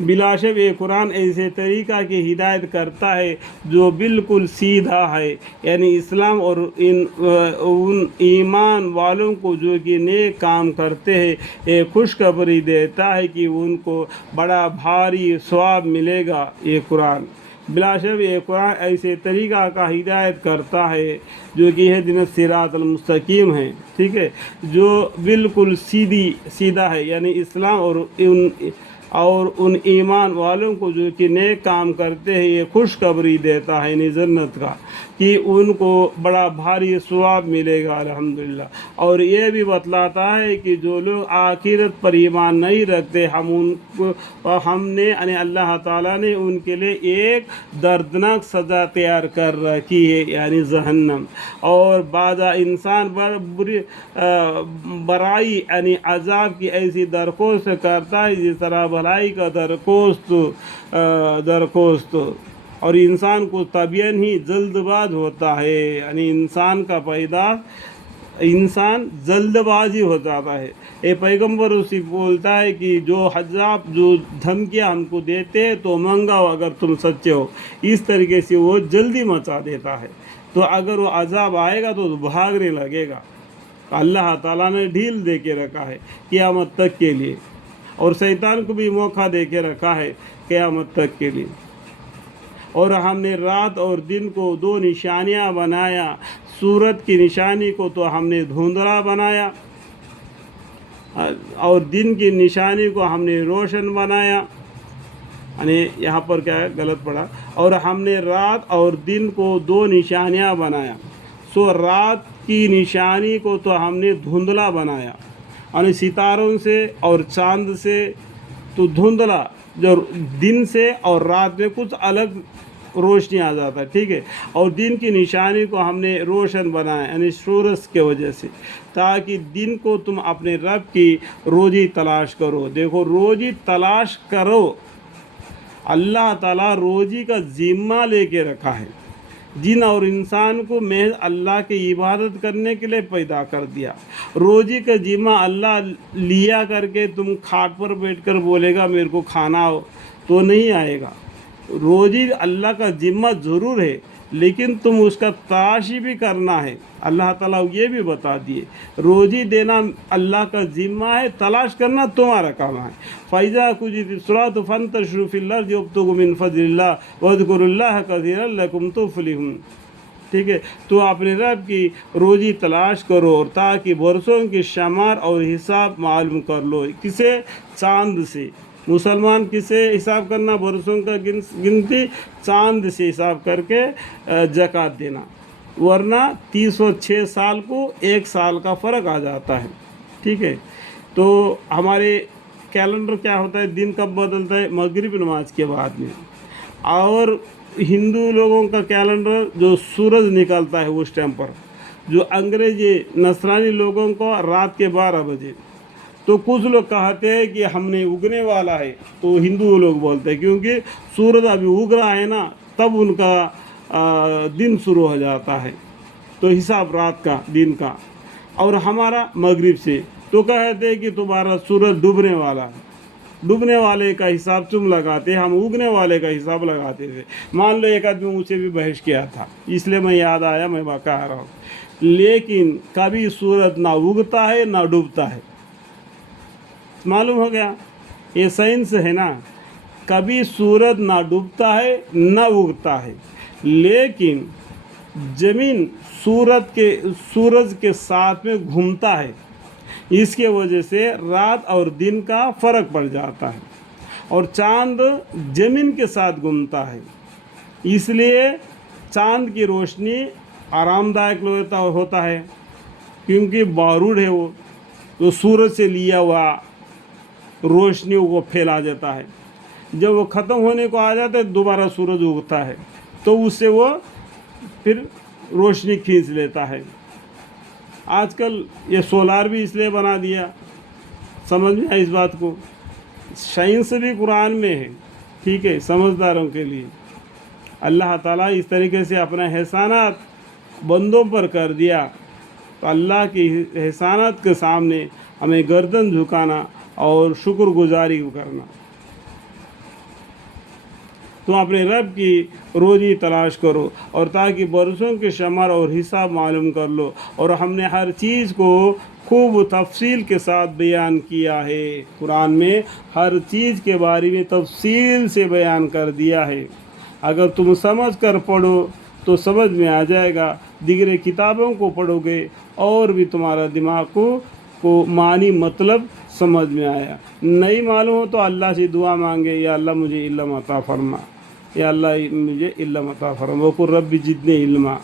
بلا شک یہ قرآن ایسے طریقہ کی ہدایت کرتا ہے جو بالکل سیدھا ہے، یعنی اسلام اور ان ایمان والوں کو جو کہ نیک کام کرتے ہیں یہ خوشخبری دیتا ہے کہ ان کو بڑا بھاری ثواب ملے گا۔ یہ قرآن بلا شک یہ قرآن ایسے طریقہ کا ہدایت کرتا ہے جو کہ ہے الصراط المستقیم ہے، ٹھیک ہے، جو بالکل سیدھا ہے، یعنی اسلام اور ان ایمان والوں کو جو کہ نیک کام کرتے ہیں یہ خوشخبری دیتا ہے یعنی جنت کا، کہ ان کو بڑا بھاری ثواب ملے گا الحمدللہ۔ اور یہ بھی بتلاتا ہے کہ جو لوگ آخرت پر ایمان نہیں رکھتے ہم نے یعنی اللہ تعالیٰ نے ان کے لیے ایک دردناک سزا تیار کر رکھی ہے یعنی جہنم۔ اور بعض انسان برائی یعنی عذاب کی ایسی درخواست کرتا ہے جس طرح بھلائی کا درخواست، اور انسان کو طبعاً ہی جلد باز ہوتا ہے، یعنی انسان جلد بازی ہو جاتا ہے۔ یہ پیغمبر اسی بولتا ہے کہ جو دھمکیاں ہم کو دیتے ہیں تو منگاؤ اگر تم سچے ہو، اس طریقے سے وہ جلدی مچا دیتا ہے۔ تو اگر وہ عذاب آئے گا تو بھاگنے لگے گا۔ اللہ تعالیٰ نے ڈھیل دے کے رکھا ہے قیامت تک کے لیے، اور شیطان کو بھی موقع دے کے رکھا ہے قیامت تک کے لیے۔ اور ہم نے رات اور دن کو دو نشانیاں بنایا، سورج کی نشانی کو تو ہم نے دھندلا بنایا اور دن کی نشانی کو ہم نے روشن بنایا، یعنی یہاں پر کیا ہے غلط پڑا، اور ہم نے رات اور دن کو دو نشانیاں بنایا، سو رات کی نشانی کو تو ہم نے دھندلا بنایا، یعنی ستاروں سے اور چاند سے تو دھندلا، جو دن سے اور رات میں کچھ الگ روشنی آ جاتا ہے، ٹھیک ہے، اور دن کی نشانی کو ہم نے روشن بنایا یعنی سورج کے وجہ سے، تاکہ دن کو تم اپنے رب کی روزی تلاش کرو۔ دیکھو روزی تلاش کرو، اللہ تعالیٰ روزی کا ذمہ لے کے رکھا ہے، جن اور انسان کو محض اللہ کی عبادت کرنے کے لیے پیدا کر دیا۔ روزی کا ذمہ اللہ لیا کر کے تم کھاٹ پر بیٹھ کر بولے گا میرے کو کھانا ہو تو نہیں آئے گا۔ روزی اللہ کا ذمہ ضرور ہے، لیکن تم اس کا تلاشی بھی کرنا ہے۔ اللہ تعالیٰ یہ بھی بتا دیے روزی دینا اللہ کا ذمہ ہے، تلاش کرنا تمہارا کام ہے۔ فَإِذَا قُضِيَتِ الصَّلَاةُ فَانتَشِرُوا فِي الْأَرْضِ وَابْتَغُوا مِن فَضْلِ اللَّهِ وَاذْكُرُوا اللَّهَ كَثِيرًا لَعَلَّكُمْ تُفْلِحُونَ، ٹھیک ہے، تو اپنے رب کی روزی تلاش کرو، اور تاکہ برسوں کی شمار اور حساب معلوم کر لو۔ کسے؟ چاند سے۔ مسلمان کسے حساب کرنا برسوں کا گنتی؟ چاند سے حساب کر کے زکوٰۃ دینا، ورنہ 306 سال کو ایک سال کا فرق آ جاتا ہے، ٹھیک ہے۔ تو ہمارے کیلنڈر کیا ہوتا ہے، دن کب بدلتا ہے؟ مغرب نماز کے بعد میں۔ اور ہندو لوگوں کا کیلنڈر جو سورج نکلتا ہے اس ٹائم پر، جو انگریزی نصرانی لوگوں کو رات کے 12 بجے۔ تو کچھ لوگ کہتے ہیں کہ ہم نے اگنے والا ہے، تو ہندو لوگ بولتے ہیں کیونکہ سورج ابھی اگ رہا ہے نا، تب ان کا دن شروع ہو جاتا ہے، تو حساب رات کا دن کا، اور ہمارا مغرب سے۔ تو کہتے ہیں کہ تمہارا سورج ڈوبنے والا ہے، ڈوبنے والے کا حساب تم لگاتے، ہم اگنے والے کا حساب لگاتے تھے۔ مان لو ایک آدمی مجھ سے بھی بحث کیا تھا، اس لیے میں یاد آیا، میں واقعہ آ رہا ہوں۔ لیکن کبھی سورج نہ اگتا ہے نہ ڈوبتا ہے، معلوم ہو گیا، یہ سائنس ہے نا، کبھی سورج نہ ڈوبتا ہے نہ اگتا ہے، لیکن زمین سورج کے ساتھ میں گھومتا ہے، اس کے وجہ سے رات اور دن کا فرق پڑ جاتا ہے، اور چاند زمین کے ساتھ گھومتا ہے، اس لیے چاند کی روشنی آرام دائک ہوتا ہے، کیونکہ بارود ہے وہ، تو سورج سے لیا ہوا روشنی کو پھیلا جاتا ہے، جب وہ ختم ہونے کو آ جاتا ہے دوبارہ سورج اگتا ہے، تو اس سے وہ پھر روشنی کھینچ لیتا ہے۔ آج کل یہ سولار بھی اس لیے بنا دیا، سمجھ میں اس بات کو، سائنس بھی قرآن میں ہے، ٹھیک ہے، سمجھداروں کے لیے۔ اللہ تعالیٰ اس طریقے سے اپنا احسانات بندوں پر کر دیا، تو اللہ کی احسانات کے سامنے ہمیں گردن جھکانا اور شکر گزاری کرنا۔ تم اپنے رب کی روزی تلاش کرو اور تاکہ برسوں کے شمار اور حساب معلوم کر لو، اور ہم نے ہر چیز کو خوب تفصیل کے ساتھ بیان کیا ہے۔ قرآن میں ہر چیز کے بارے میں تفصیل سے بیان کر دیا ہے۔ اگر تم سمجھ کر پڑھو تو سمجھ میں آ جائے گا، دیگر کتابوں کو پڑھو گے اور بھی تمہارا دماغ کو معنی مطلب سمجھ میں آیا۔ نہیں معلوم ہو تو اللہ سے دعا مانگے، یا اللہ مجھے علم عطا فرما، یا اللہ مجھے علم عطا فرما، وقل رب زدنی علما۔